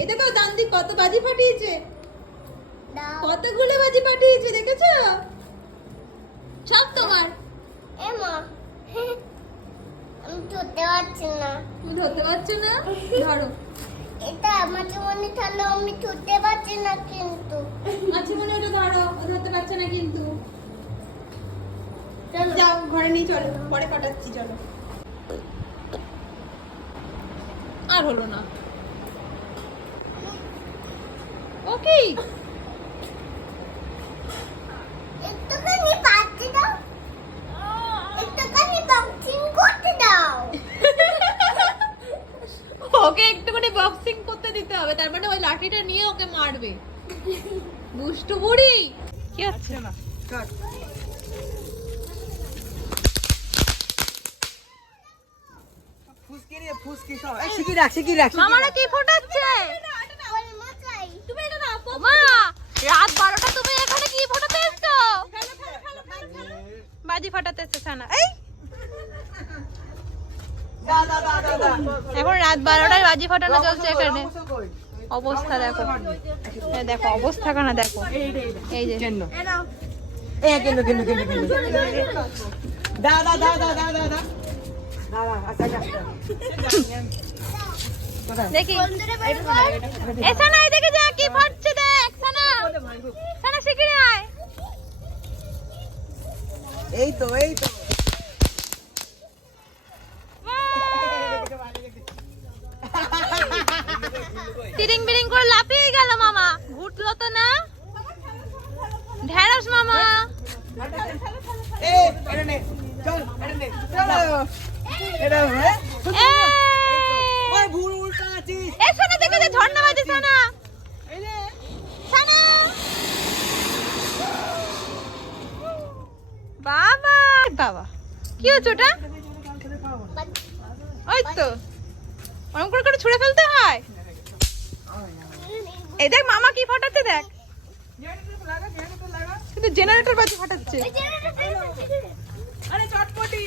এই দেখো দান্দি কত বাজি ফাটিয়েছে, কতগুলো বাজি ফাটিয়েছে দেখেছো? সব তোমার। এ মা আমি ধরতে পারছি না। তুমি ধরতে পারছো না? ধরো। এটা মাঝে মনে থাকলে আমি ধরতে পারছি না কিন্তু। মাঝে মনে ওটা ধরো, ও ধরতে পারছে না কিন্তু। চলো যাও ঘরে নিয়ে চলো, পরে ফাটাচ্ছি চলো। আর হলো না। ওকে একটুখানি পাচ্ছি দাও, একটুখানি বক্সিং করতে দাও। ওকে একটুখানি বক্সিং করতে দিতে হবে, তার মানে ওই লাঠিটা নিয়ে ওকে মারবে। দুষ্টু বুড়ি। কি হচ্ছে না? কাট। ফুসকি রে ফুসকি সব এই শিকি রাখ মামারা কি ফোটাচ্ছে? বল মশাই তুমি এটা না মা, রাত 12টা তুমি এখানে কি ফোটাতে এসছো? বাজি ফাটাতে এসছো সানা। এই এখন রাত 12টায় বাজি ফাটানো চলছে এখানে। অবস্থা দেখো, দেখো অবস্থা কানা দেখো। এই যে দেখি সানা, এদিকে যা, কি ফাটছে দেখ সানা। সানা শিগগিরই আয়। এই তো তিরিং বিরিং করে লাফিয়ে গেল মামা, ঘুরলো তো না। ঢেড়স মামা। এটা নে চল এটা ওই ভুল উল্টা আছিস। এই সানা দেখে যে ঝর্ণা বাজে সানা। সানা বাবা বাবা, কি হচ্ছে ওটা? ওই তো ওরকম করে ছুঁড়ে ফেলতে হয়। এই দেখ মামা কি ফাটাচ্ছে দেখ, কিন্তু জেনারেটর বাজি ফাটাচ্ছে। আরে চটপটি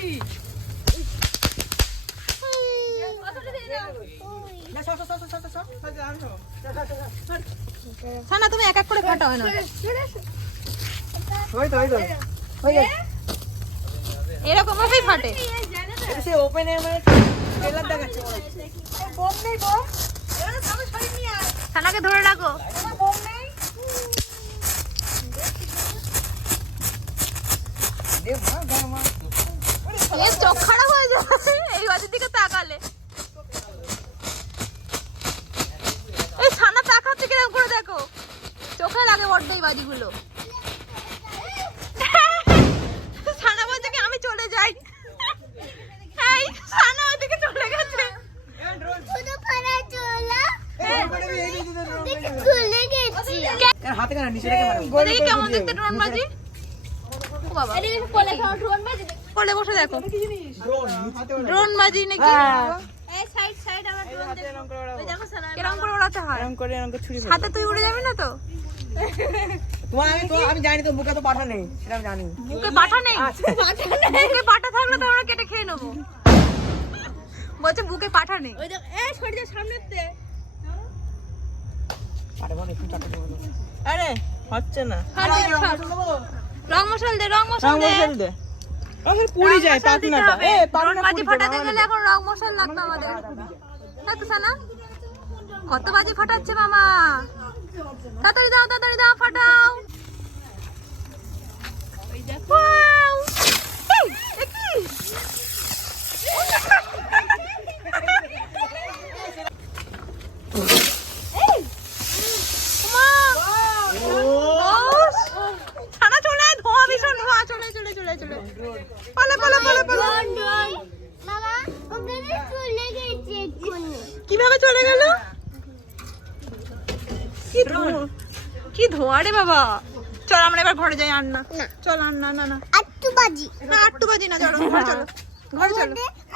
সানা তুমি এক এক করে ফাটাও না, ওই তো এরকম ভাবেই ফাটে। এটা সে ওপেন এর মানে ট্রেলার দেখাচ্ছে। বম নেই বম, এবারে সামনে সরিয়ে নিয়ে আয়। সানাকে ধরে রাখো। বম নেই দে মা এর চোখ খারাপ হয়ে যাবে এই বাজির দিকে তাকালে। এই সানা তাকাচ্ছে কিরকম করে দেখো, চোখে লাগে বড্ড এই বাজিগুলো। সানা বলছে কি আমি চলে যাই। এই সানা ওদিকে চলে গেছে। শুধু পারা চলা এই খুলে গেছি। এর হাতে কানা নিচে রেখে মারো। ওদিকে কেমন দেখতে ড্রোন বাজি? ও বাবা, কোলে খাও ড্রোন বাজি। কোলে বসে দেখো ড্রোন হাতে ওড়ানো। ড্রোন বাজি নাকি? এই সাইড আমার ড্রোন দেখো। ওই দেখো সারা কিরকম করে ওড়াতে হয়? এরকম করে ছুরি ফেলে। হাতে তুই উড়ে যাবি না তো? আমি জানি তো বুকে তো পাঠা নেই, সেটা আমি জানি। মুখে পাঠা নেই? মুখে পাঠা থাকলে তো আমরা কেটে খেয়ে নেবো। বলছে বুকে পাঠা নেই। ওই দেখ, এই সরে যা সামনেতে। আরে বল একটু চাটা দেবো। আরে হচ্ছে না। রং মশলা দে, রং মশলা দে। আরে পুড়ে যায় পাতনাটা। ড্রোন বাজি ফাটাতে গেলে এখন রং মশলা লাগবে আমাদের। তাই তো সানা? কত বাজি ফাটাচ্ছে মামা। তাড়াতাড়ি দাও ফাটাও। ওয়াও! এই, এ কি? এই! ওমা! বস! ছানা চলে আয়, ধোঁয়া ভীষণ ধোঁয়া, চলে। পালা। মামা ওখানে চলে গেছে এক্ষুনি। কিভাবে চলে গেল? কি ধোঁয়া রে বাবা। চল আমরা এবার ঘরে যাই। আন্না চল, আন্না না আটটু বাজি না 8টা বাজে না, চলো ঘরে চলো।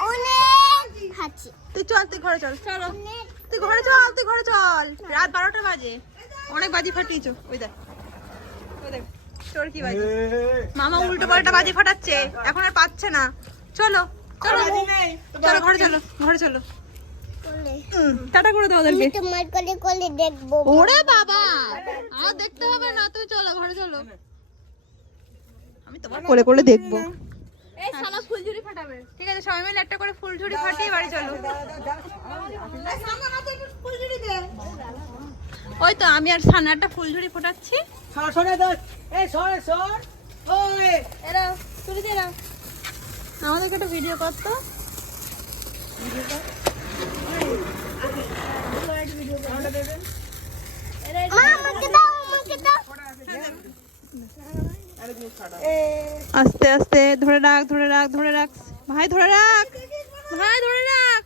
অনেক খাচ্ছি। তুই ঘরে চল। তুই ঘরে চল। রাত 12টা বাজে, অনেক বাজি ফাটিয়েছো। ওই দেখ তোর কি বাজি। মামা উল্টো পাল্টা বাজি ফাটাচ্ছে, এখন আর পাচ্ছে না। চলো ঘরে চলো। টাটা করে দাও ওদেরকে। তোমার কোলে কোলে দেখবো। ওরে বাবা, আর দেখতে হবে না, তুমি চলো ঘরে চলো, আমি তোমার কোলে কোলে দেখবো। এই শালা ফুলঝুরি ফাটাবে। ঠিক আছে, সবাই মিলে একটা করে ফুলঝুরি ফাটিয়ে বাড়ি চলো। ওই তো আমি আর সানা একটা ফুলঝুরি ফোটাচ্ছি। এরা তুলি দে না। আমাদেরকে একটা ভিডিও করতো। মা আমাকে দাও, আমাকে দাও। আস্তে আস্তে ধরে রাখ, ধরে রাখ, ধরে রাখ ভাই, ধরে রাখ ভাই, ধরে রাখ।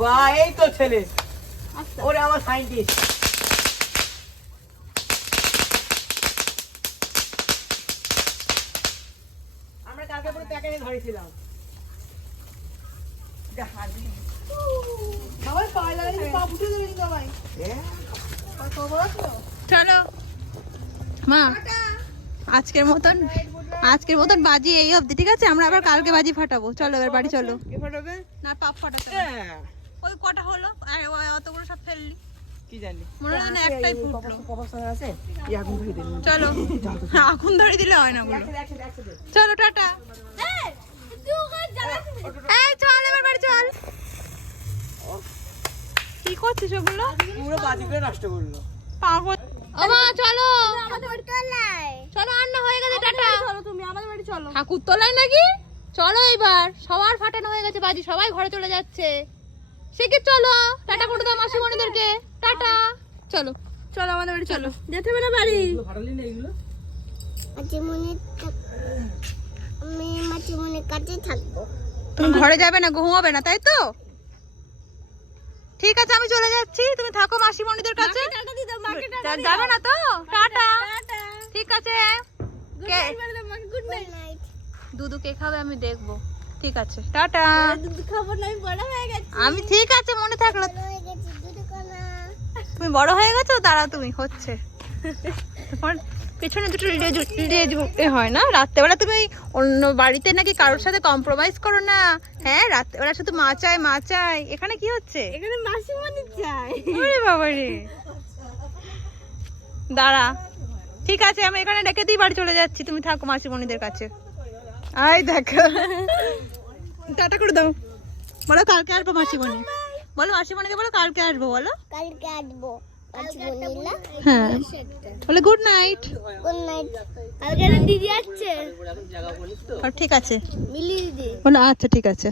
বাহ, এই তো ছেলে, ওরে আমার সাইন্টিস্ট। আমরা কালকে পুরো প্যাকেজে ধরেছিলাম। বাবা পায়ে লাগালে পা ফুটে দেবে নি বাবাই। চলো মা, আজকের মতন বাজি এই অবধি, ঠিক আছে? আমরা আবার কালকে বাজি ফাটাবো। চলো এবার বাড়ি চলো। কে ফাটাবে? না পাপ ফাটাতে হবে। হ্যাঁ, ওই কটা হলো, আর ওই অতগুলো সব ফেললি, কি জানি। মনে হয় না একটাই ফুটলো। কপাল আছে, এই আগুন ধরে দিন। চলো, আগুন ধরে দিলে হয় না গুলো। একসাথে। চলো টাটা। এই চল এবার বাড়ি চল। কি করছিস ওগুলো? পুরো বাজিগুলো নষ্ট করলো। পাগল। ও মা চলো, আমাদের তলায়। চলো রান্না হয়ে গেছে, টাটা। চলো তুমি আমাদের বাড়ি চলো। ঠাকুর তোলাই নাকি? চলো এবার, সবার ফাটানো হয়ে গেছে বাজি, সবাই ঘরে চলে যাচ্ছে। সে কি, চলো টাটা করে দাও মাসিমণিদেরকে, টাটা। চলো চলো আমাদের বাড়ি চলো। যেতে হবে না বাড়ি। এগুলো ফাটালি না এগুলো? আমি মাসিমণির কাছে থাকবো। তুমি ঘরে যাবে না, ঘুমাবে না, তাই তো? ঠিক আছে আমি চলে যাচ্ছি, তুমি থাকো মাসিমণিদের কাছে। টাটা দি দাও, মাকে টাটা দি যাবে না তো? টাটা। টাটা। ঠিক আছে। গুড কে নাইট বলে দাও মাকে, গুড নাইট। নাইট। দুধু কে খাবে আমি দেখবো। ঠিক আছে, টাটা। দুধ খাবো না, আমি বড় হয়ে গেছি। আমি ঠিক আছে, মনে থাকলো। বড় হয়ে গেছি, দুধকণা। তুমি বড় হয়ে গেছো, দাঁড়া তুমি হচ্ছে। তোমার পেছনে দুটো লেজ হয় না? রাত্রেবেলা তুমি ওই অন্য বাড়িতে নাকি কারোর সাথে কম্প্রোমাইজ করো না? হ্যাঁ, রাত্রেবেলা শুধু মা চাই মা চাই। এখানে কি হচ্ছে? এখানে মাসিমণি চাই। ওরে বাবা রে, দাঁড়া। ঠিক আছে, আমি এখানে রেখে দিয়ে বাড়ি চলে যাচ্ছি, তুমি থাকো মাসিমণিদের কাছে। আই দেখো, টাটা করে দাও। বলো কালকে আসবো মাসিমণি, বলো মাসিমণিকে, বলো কালকে আসবো, বলো। কালকে আসবো মাসিমণিরা। হ্যাঁ, বলে গুড নাইট। Good night. কালকে দিদি আসছে, ঠিক আছে, মিলি দিদি। বলো আচ্ছা ঠিক আছে।